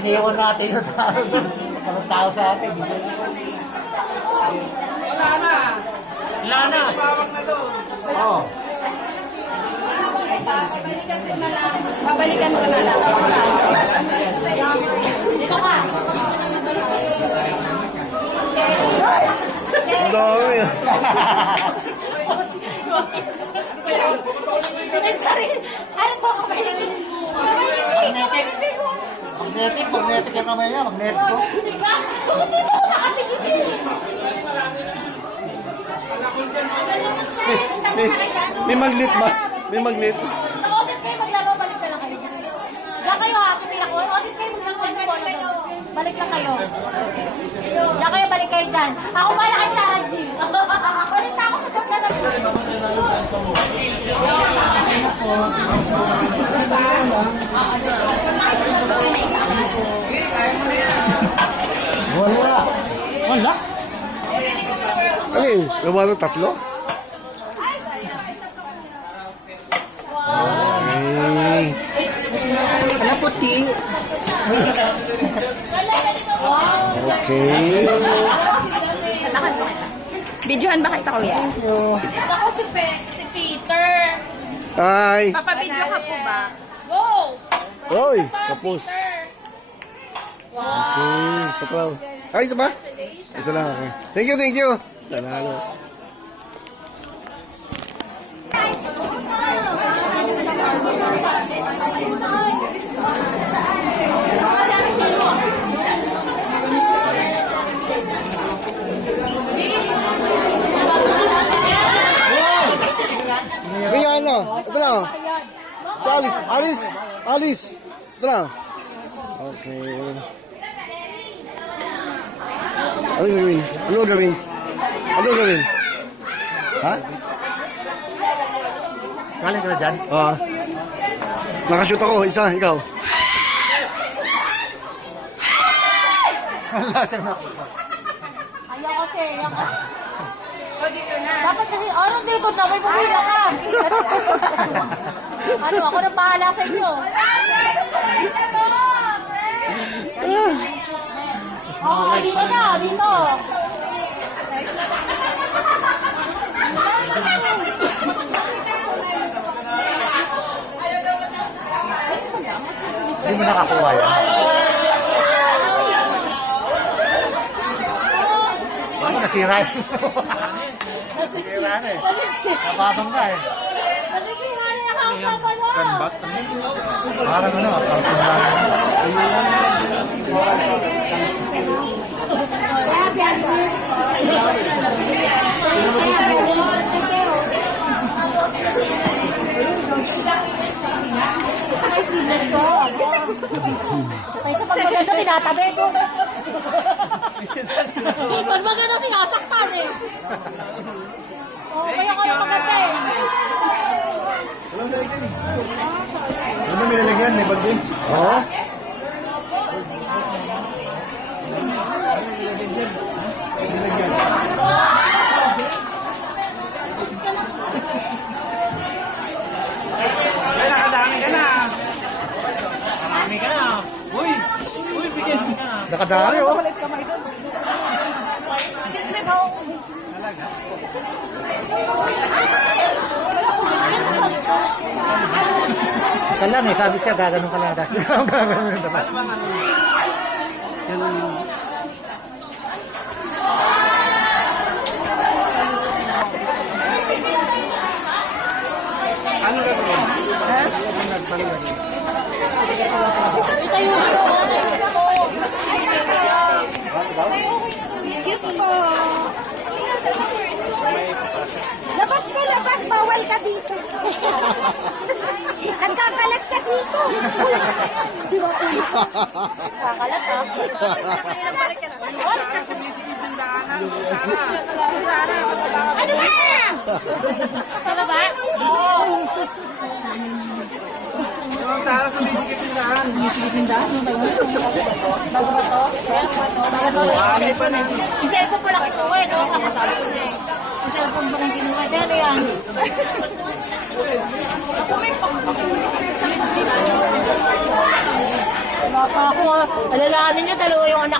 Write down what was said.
Iniwan natin yung tao sa atin. Wala na. Wala na. Pawak na doon. Oo. Babalikan ko na lang. Dito ka. Ang dami. Ay, sorry. Ano to? Magnetic. Magnetic yung kamay niya. Magnetic ko. Hindi mo nakatingin. May magnet ba? May magnet. Sa audit kayo maglaro, balik na lang kayo. Diyan kayo ha, pipila ko. Audit kayo maglaro, balik lang kayo. Diyan kayo, balik kayo dyan. Ako bala kay Sarah G. Balik na ako sa Wala. Wala. Ano yun? Gawa ng tatlo? Okay. Wala puti. Okay. Videohan ba kita, kuya? Ako si Peter. Hi. Papabidyo ka po ba? Go! Oy, kapos. Okay, isa pa. Ay, isa pa? Isa lang, okay. Thank you. Nanalo. Kaya ano? Ito na. Si Alice. Ito na. Okay. Ano gawin? Ha? Galing ka na dyan? Nakashoot ako. Isa, ikaw. Wala siyang nakuha. Ayaw kasi. Dapat kasi, ano dito na, may pumila ka. Ano, ako na bahala sa inyo. Oo, dito na, dito. Hindi mo nakakuha yan. Ano, nasira yun. Nasira na eh. Napabang na eh. Nasisira na yung hangsapan mo. Parang ano, Ay, sleeveless ko. Ay, sa pagmaganda, tinatabi ko. Pag maganda, sinasaktan eh. Oh, kaya ko na maganda eh. ano may lalagyan? May bag din? Oo. Nakadami ka na. Marami ka na. Uy, bigyan ka na. Nakadami oh. Excuse me, bro. Isa lang eh, sabi siya gaganon ka lang. Gaganon yung dapat. Ano gagawin? Excuse po. Labas. Bawal ka dito. Nagkakalat ka dito. Kakalat ha? Sara, sumisikip yung daanan. Sara. Ano ba? Sa baba? Yung Sara, sumisikip yung daan. Bago ba to? Marami pa na. I-cellphone pa lang ito eh, no? Kakasabi ko na eh. I-cellphone pa lang kinuha. Ano yan? Ako may Papa ako, alalahanin niyo, dalawa yung anak